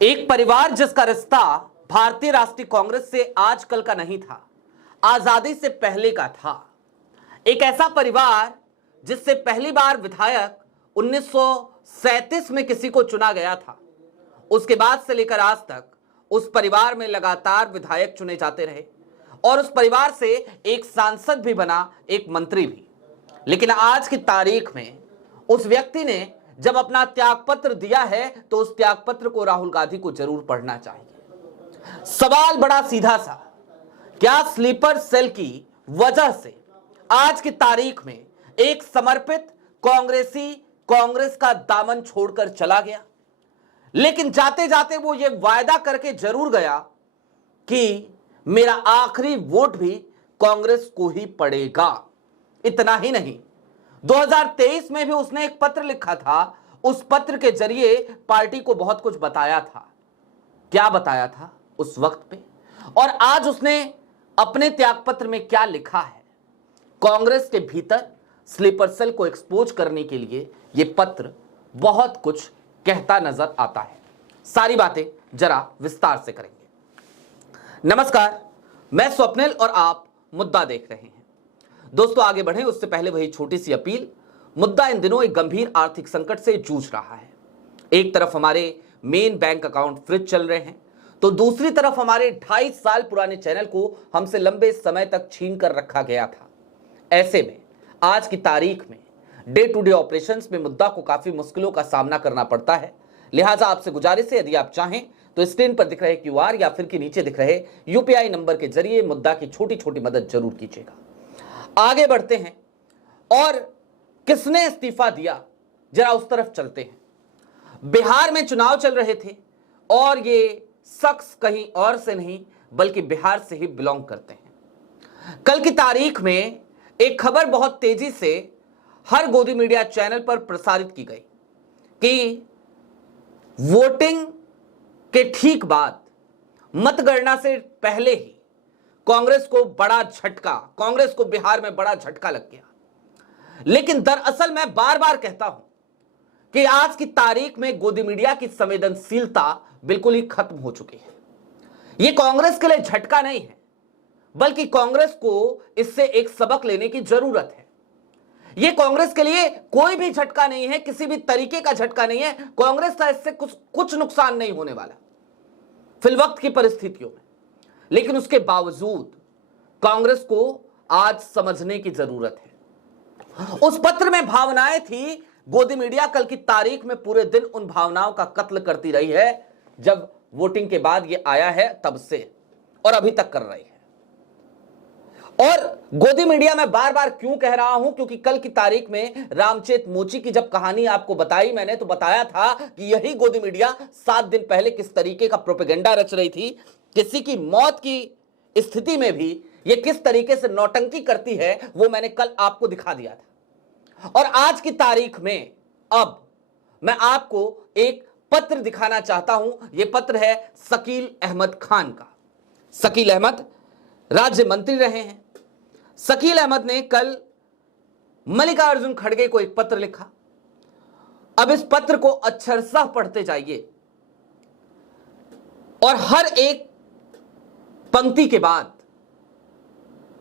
एक परिवार जिसका रिश्ता भारतीय राष्ट्रीय कांग्रेस से आजकल का नहीं था, आजादी से पहले का था। एक ऐसा परिवार जिससे पहली बार विधायक 1937 में किसी को चुना गया था। उसके बाद से लेकर आज तक उस परिवार में लगातार विधायक चुने जाते रहे और उस परिवार से एक सांसद भी बना, एक मंत्री भी। लेकिन आज की तारीख में उस व्यक्ति ने जब अपना त्यागपत्र दिया है तो उस त्यागपत्र को राहुल गांधी को जरूर पढ़ना चाहिए। सवाल बड़ा सीधा सा, क्या स्लीपर सेल की वजह से आज की तारीख में एक समर्पित कांग्रेसी कांग्रेस का दामन छोड़कर चला गया, लेकिन जाते जाते वो ये वायदा करके जरूर गया कि मेरा आखिरी वोट भी कांग्रेस को ही पड़ेगा। इतना ही नहीं, 2023 में भी उसने एक पत्र लिखा था। उस पत्र के जरिए पार्टी को बहुत कुछ बताया था। क्या बताया था उस वक्त पे, और आज उसने अपने त्यागपत्र में क्या लिखा है। कांग्रेस के भीतर स्लीपर सेल को एक्सपोज करने के लिए यह पत्र बहुत कुछ कहता नजर आता है। सारी बातें जरा विस्तार से करेंगे। नमस्कार, मैं स्वप्निल और आप मुद्दा देख रहे हैं। दोस्तों, आगे बढ़े उससे पहले वही छोटी सी अपील। मुद्दा इन दिनों एक गंभीर आर्थिक संकट से जूझ रहा है। एक तरफ हमारे मेन बैंक अकाउंट फ्रीज चल रहे हैं, तो दूसरी तरफ हमारे 2.5 साल पुराने चैनल को हमसे लंबे समय तक छीन कर रखा गया था। ऐसे में आज की तारीख में डे टू डे ऑपरेशंस में मुद्दा को काफी मुश्किलों का सामना करना पड़ता है। लिहाजा आपसे गुजारिश है, यदि आप चाहें तो स्क्रीन पर दिख रहे क्यूआर या फिर के नीचे दिख रहे यूपीआई नंबर के जरिए मुद्दा की छोटी छोटी मदद जरूर कीजिएगा। आगे बढ़ते हैं और किसने इस्तीफा दिया, जरा उस तरफ चलते हैं। बिहार में चुनाव चल रहे थे और ये शख्स कहीं और से नहीं बल्कि बिहार से ही बिलोंग करते हैं। कल की तारीख में एक खबर बहुत तेजी से हर गोदी मीडिया चैनल पर प्रसारित की गई कि वोटिंग के ठीक बाद, मतगणना से पहले ही कांग्रेस को बड़ा झटका, कांग्रेस को बिहार में बड़ा झटका लग गया। लेकिन दरअसल मैं बार बार कहता हूं कि आज की तारीख में गोदी मीडिया की संवेदनशीलता बिल्कुल ही खत्म हो चुकी है। यह कांग्रेस के लिए झटका नहीं है, बल्कि कांग्रेस को इससे एक सबक लेने की जरूरत है। यह कांग्रेस के लिए कोई भी झटका नहीं है, किसी भी तरीके का झटका नहीं है। कांग्रेस का इससे कुछ नुकसान नहीं होने वाला फिलवक्त की परिस्थितियों में। लेकिन उसके बावजूद कांग्रेस को आज समझने की जरूरत है। उस पत्र में भावनाएं थी। गोदी मीडिया कल की तारीख में पूरे दिन उन भावनाओं का कत्ल करती रही है, जब वोटिंग के बाद ये आया है तब से, और अभी तक कर रही है। और गोदी मीडिया में बार बार क्यों कह रहा हूं, क्योंकि कल की तारीख में रामचेत मोची की जब कहानी आपको बताई मैंने, तो बताया था कि यही गोदी मीडिया 7 दिन पहले किस तरीके का प्रोपेगेंडा रच रही थी। किसी की मौत की स्थिति में भी ये किस तरीके से नौटंकी करती है, वो मैंने कल आपको दिखा दिया था। और आज की तारीख में अब मैं आपको एक पत्र दिखाना चाहता हूं। यह पत्र है शकील अहमद खान का। शकील अहमद राज्य मंत्री रहे हैं। शकील अहमद ने कल मल्लिकार्जुन खड़गे को एक पत्र लिखा। अब इस पत्र को अक्षरशः पढ़ते जाइए और हर एक पंक्ति के बाद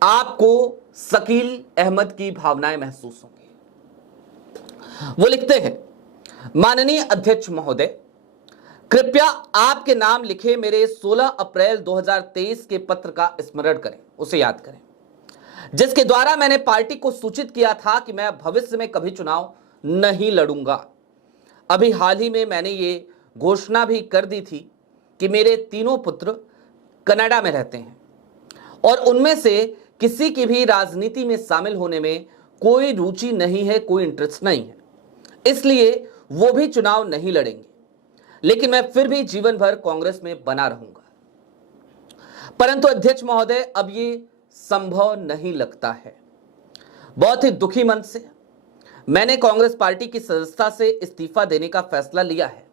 आपको शकील अहमद की भावनाएं महसूस होंगी। वो लिखते हैं, माननीय अध्यक्ष महोदय, कृपया आपके नाम लिखे मेरे 16 अप्रैल 2023 के पत्र का स्मरण करें, उसे याद करें, जिसके द्वारा मैंने पार्टी को सूचित किया था कि मैं भविष्य में कभी चुनाव नहीं लड़ूंगा। अभी हाल ही में मैंने ये घोषणा भी कर दी थी कि मेरे तीनों पुत्र कनाडा में रहते हैं और उनमें से किसी की भी राजनीति में शामिल होने में कोई रुचि नहीं है, कोई इंटरेस्ट नहीं है, इसलिए वो भी चुनाव नहीं लड़ेंगे। लेकिन मैं फिर भी जीवन भर कांग्रेस में बना रहूंगा। परंतु अध्यक्ष महोदय, अब ये संभव नहीं लगता है। बहुत ही दुखी मन से मैंने कांग्रेस पार्टी की सदस्यता से इस्तीफा देने का फैसला लिया है।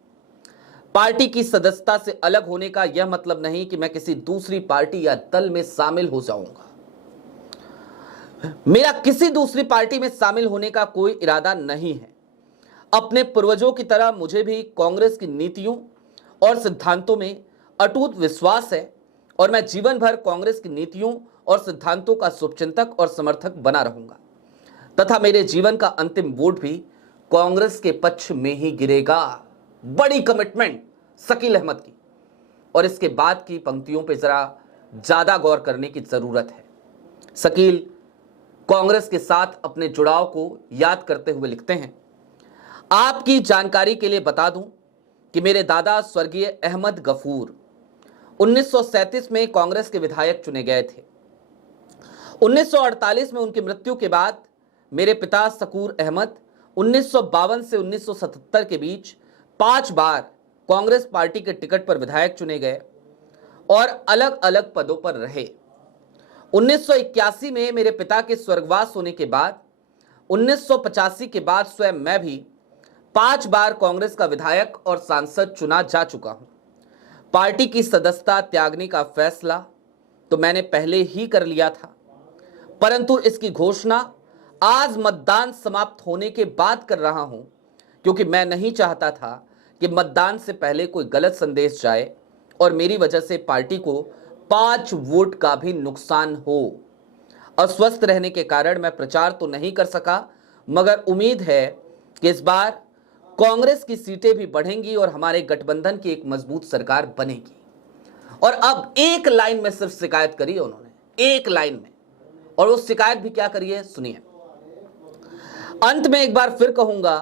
पार्टी की सदस्यता से अलग होने का यह मतलब नहीं कि मैं किसी दूसरी पार्टी या दल में शामिल हो जाऊंगा। मेरा किसी दूसरी पार्टी में शामिल होने का कोई इरादा नहीं है। अपने पूर्वजों की तरह मुझे भी कांग्रेस की नीतियों और सिद्धांतों में अटूट विश्वास है और मैं जीवन भर कांग्रेस की नीतियों और सिद्धांतों का शुभचिंतक और समर्थक बना रहूंगा तथा मेरे जीवन का अंतिम वोट भी कांग्रेस के पक्ष में ही गिरेगा। बड़ी कमिटमेंट शकील अहमद की। और इसके बाद की पंक्तियों पर जरा ज्यादा गौर करने की जरूरत है। शकील कांग्रेस के साथ अपने जुड़ाव को याद करते हुए लिखते हैं, आपकी जानकारी के लिए बता दूं कि मेरे दादा स्वर्गीय अहमद गफूर 1937 में कांग्रेस के विधायक चुने गए थे। 1948 में उनकी मृत्यु के बाद मेरे पिता शकूर अहमद 1952 से 1977 के बीच 5 बार कांग्रेस पार्टी के टिकट पर विधायक चुने गए और अलग अलग पदों पर रहे। 1981 में मेरे पिता के स्वर्गवास होने के बाद 1985 के बाद स्वयं मैं भी 5 बार कांग्रेस का विधायक और सांसद चुना जा चुका हूं। पार्टी की सदस्यता त्यागने का फैसला तो मैंने पहले ही कर लिया था, परंतु इसकी घोषणा आज मतदान समाप्त होने के बाद कर रहा हूं, क्योंकि मैं नहीं चाहता था कि मतदान से पहले कोई गलत संदेश जाए और मेरी वजह से पार्टी को 5 वोट का भी नुकसान हो। अस्वस्थ रहने के कारण मैं प्रचार तो नहीं कर सका, मगर उम्मीद है कि इस बार कांग्रेस की सीटें भी बढ़ेंगी और हमारे गठबंधन की एक मजबूत सरकार बनेगी। और अब एक लाइन में सिर्फ शिकायत करी है उन्होंने, एक लाइन में, और वो शिकायत भी क्या करी है सुनिए। अंत में एक बार फिर कहूंगा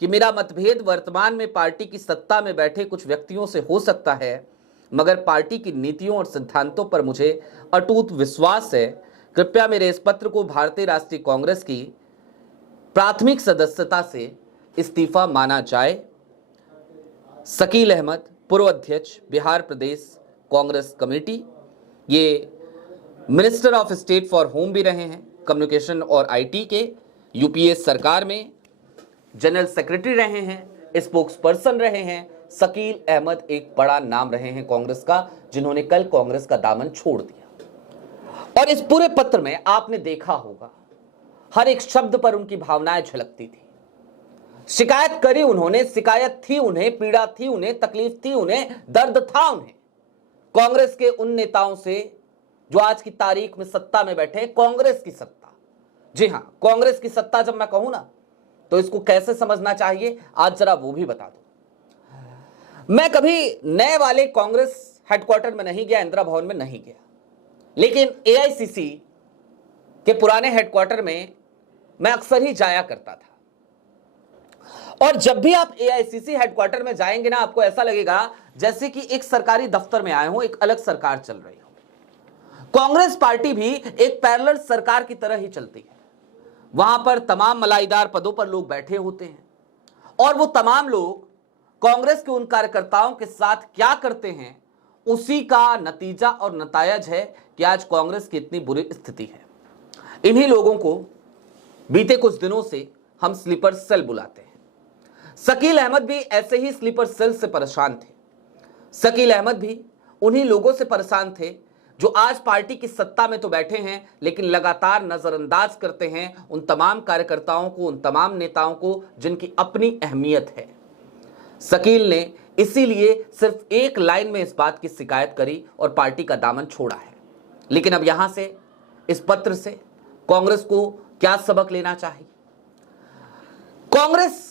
कि मेरा मतभेद वर्तमान में पार्टी की सत्ता में बैठे कुछ व्यक्तियों से हो सकता है, मगर पार्टी की नीतियों और सिद्धांतों पर मुझे अटूट विश्वास है। कृपया मेरे इस पत्र को भारतीय राष्ट्रीय कांग्रेस की प्राथमिक सदस्यता से इस्तीफा माना जाए। शकील अहमद, पूर्व अध्यक्ष, बिहार प्रदेश कांग्रेस कमेटी। ये minister of state for home भी रहे हैं, कम्युनिकेशन और आईटी के, यूपीए सरकार में जनरल सेक्रेटरी रहे हैं, स्पोक्स पर्सन रहे हैं। शकील अहमद एक बड़ा नाम रहे हैं कांग्रेस का, जिन्होंने कल कांग्रेस का दामन छोड़ दिया। और इस पूरे पत्र में आपने देखा होगा हर एक शब्द पर उनकी भावनाएं झलकती थी। शिकायत करी उन्होंने, शिकायत थी उन्हें, पीड़ा थी उन्हें, तकलीफ थी उन्हें, दर्द था उन्हें कांग्रेस के उन नेताओं से जो आज की तारीख में सत्ता में बैठे। कांग्रेस की सत्ता, जी हां, कांग्रेस की सत्ता जब मैं कहूं ना तो इसको कैसे समझना चाहिए आज जरा वो भी बता दूं। मैं कभी नए वाले कांग्रेस हेडक्वार्टर में नहीं गया, इंदिरा भवन में नहीं गया, लेकिन एआईसीसी के पुराने हेडक्वार्टर में मैं अक्सर ही जाया करता था। और जब भी आप एआईसीसी हेडक्वार्टर में जाएंगे ना, आपको ऐसा लगेगा जैसे कि एक सरकारी दफ्तर में आए हो, एक अलग सरकार चल रही हो। कांग्रेस पार्टी भी एक पैरेलल सरकार की तरह ही चलती है। वहां पर तमाम मलाईदार पदों पर लोग बैठे होते हैं और वो तमाम लोग कांग्रेस के उन कार्यकर्ताओं के साथ क्या करते हैं, उसी का नतीजा और नतायज है कि आज कांग्रेस की इतनी बुरी स्थिति है। इन्हीं लोगों को बीते कुछ दिनों से हम स्लीपर सेल बुलाते हैं। शकील अहमद भी ऐसे ही स्लीपर सेल से परेशान थे। शकील अहमद भी उन्हीं लोगों से परेशान थे जो आज पार्टी की सत्ता में तो बैठे हैं, लेकिन लगातार नजरअंदाज करते हैं उन तमाम कार्यकर्ताओं को, उन तमाम नेताओं को जिनकी अपनी अहमियत है। शकील ने इसीलिए सिर्फ एक लाइन में इस बात की शिकायत करी और पार्टी का दामन छोड़ा है। लेकिन अब यहां से, इस पत्र से कांग्रेस को क्या सबक लेना चाहिए? कांग्रेस,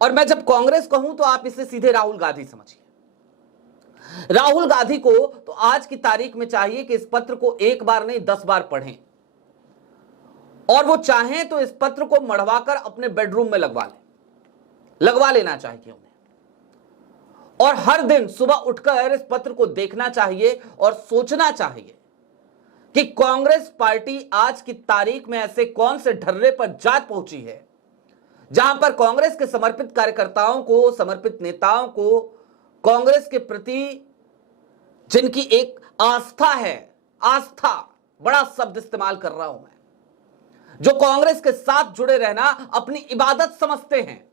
और मैं जब कांग्रेस कहूं तो आप इसे सीधे राहुल गांधी समझिए। राहुल गांधी को तो आज की तारीख में चाहिए कि इस पत्र को एक बार नहीं 10 बार पढ़ें, और वो चाहें तो इस पत्र को मढ़वाकर अपने बेडरूम में लगवा लेना चाहिए उन्हें। और हर दिन सुबह उठकर इस पत्र को देखना चाहिए और सोचना चाहिए कि कांग्रेस पार्टी आज की तारीख में ऐसे कौन से ढर्रे पर जा पहुंची है जहां पर कांग्रेस के समर्पित कार्यकर्ताओं को, समर्पित नेताओं को, कांग्रेस के प्रति जिनकी एक आस्था है, आस्था बड़ा शब्द इस्तेमाल कर रहा हूं मैं, जो कांग्रेस के साथ जुड़े रहना अपनी इबादत समझते हैं,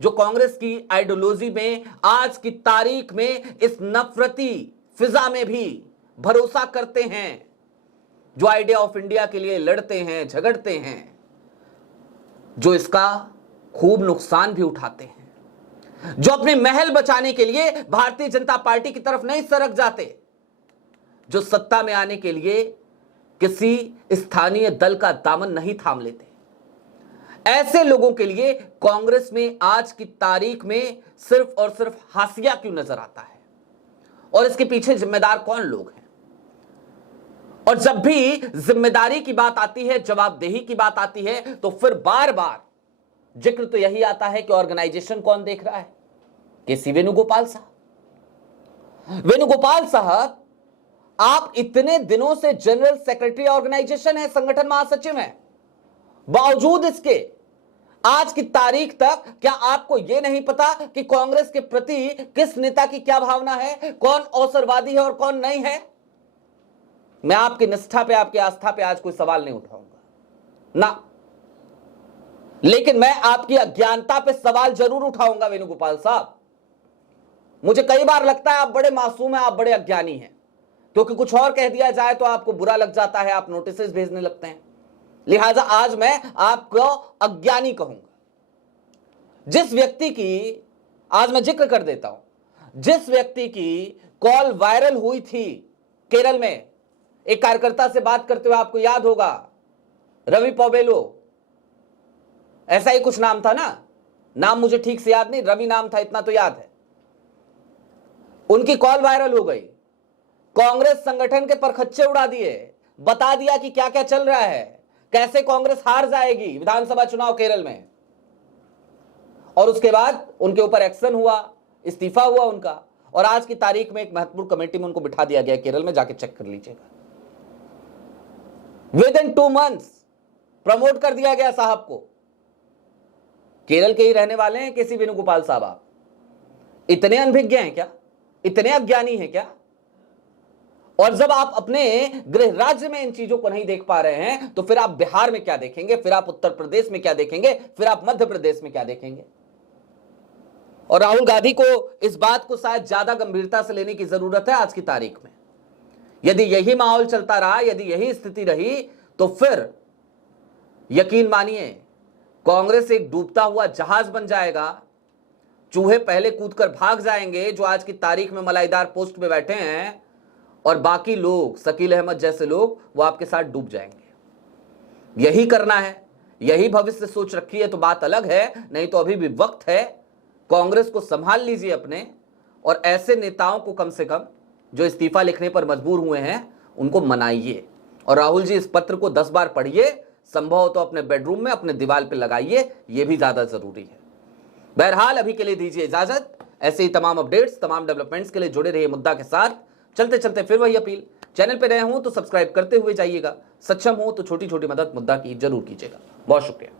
जो कांग्रेस की आइडियोलॉजी में आज की तारीख में इस नफरती फिजा में भी भरोसा करते हैं, जो आइडिया ऑफ इंडिया के लिए लड़ते हैं, झगड़ते हैं, जो इसका खूब नुकसान भी उठाते हैं। जो अपने महल बचाने के लिए भारतीय जनता पार्टी की तरफ नहीं सरक जाते, जो सत्ता में आने के लिए किसी स्थानीय दल का दामन नहीं थाम लेते, ऐसे लोगों के लिए कांग्रेस में आज की तारीख में सिर्फ और सिर्फ हाशिया क्यों नजर आता है और इसके पीछे जिम्मेदार कौन लोग हैं? और जब भी जिम्मेदारी की बात आती है, जवाबदेही की बात आती है, तो फिर बार बार जिक्र तो यही आता है कि ऑर्गेनाइजेशन कौन देख रहा है? केसी वेणुगोपाल साहब। वेणुगोपाल साहब, आप इतने दिनों से जनरल सेक्रेटरी ऑर्गेनाइजेशन है, संगठन महासचिव हैं, बावजूद इसके आज की तारीख तक क्या आपको यह नहीं पता कि कांग्रेस के प्रति किस नेता की क्या भावना है, कौन अवसरवादी है और कौन नहीं है? मैं आपकी निष्ठा पे, आपकी आस्था पे आज कोई सवाल नहीं उठाऊंगा ना, लेकिन मैं आपकी अज्ञानता पे सवाल जरूर उठाऊंगा। वेणुगोपाल साहब, मुझे कई बार लगता है आप बड़े मासूम हैं, आप बड़े अज्ञानी हैं, क्योंकि कुछ और कह दिया जाए तो आपको बुरा लग जाता है, आप नोटिस भेजने लगते हैं। लिहाजा आज मैं आपको अज्ञानी कहूंगा। जिस व्यक्ति की आज मैं जिक्र कर देता हूं, जिस व्यक्ति की कॉल वायरल हुई थी केरल में, एक कार्यकर्ता से बात करते हुए, आपको याद होगा, रवि पॉवेलो, ऐसा ही कुछ नाम था ना, नाम मुझे ठीक से याद नहीं, रवि नाम था, इतना तो याद है। उनकी कॉल वायरल हो गई, कांग्रेस संगठन के परखच्चे उड़ा दिए, बता दिया कि क्या क्या चल रहा है, कैसे कांग्रेस हार जाएगी विधानसभा चुनाव केरल में। और उसके बाद उनके ऊपर एक्शन हुआ, इस्तीफा हुआ उनका, और आज की तारीख में एक महत्वपूर्ण कमेटी में उनको बिठा दिया गया केरल में, जाके चेक कर लीजिएगा। विद इन 2 मंथ्स प्रमोट कर दिया गया साहब को। केरल के ही रहने वाले हैं केसी वेणुगोपाल साहब। आप इतने अनभिज्ञ हैं क्या? इतने अज्ञानी हैं क्या? और जब आप अपने गृह राज्य में इन चीजों को नहीं देख पा रहे हैं, तो फिर आप बिहार में क्या देखेंगे, फिर आप उत्तर प्रदेश में क्या देखेंगे, फिर आप मध्य प्रदेश में क्या देखेंगे? और राहुल गांधी को इस बात को शायद ज्यादा गंभीरता से लेने की जरूरत है आज की तारीख में। यदि यही माहौल चलता रहा, यदि यही स्थिति रही, तो फिर यकीन मानिए कांग्रेस एक डूबता हुआ जहाज बन जाएगा। चूहे पहले कूदकर भाग जाएंगे जो आज की तारीख में मलाईदार पोस्ट पे बैठे हैं, और बाकी लोग, शकील अहमद जैसे लोग, वो आपके साथ डूब जाएंगे। यही करना है, यही भविष्य सोच रखी है तो बात अलग है, नहीं तो अभी भी वक्त है। कांग्रेस को संभाल लीजिए अपने, और ऐसे नेताओं को कम से कम जो इस्तीफा लिखने पर मजबूर हुए हैं उनको मनाइए। और राहुल जी, इस पत्र को 10 बार पढ़िए, संभव हो तो अपने बेडरूम में अपने दीवार पे लगाइए, यह भी ज्यादा जरूरी है। बहरहाल अभी के लिए दीजिए इजाजत। ऐसे ही तमाम अपडेट्स, तमाम डेवलपमेंट्स के लिए जुड़े रहिए मुद्दा के साथ। चलते चलते फिर वही अपील, चैनल पे नए हो तो सब्सक्राइब करते हुए जाइएगा, सक्षम हो तो छोटी छोटी मदद मुद्दा की जरूर कीजिएगा। बहुत शुक्रिया।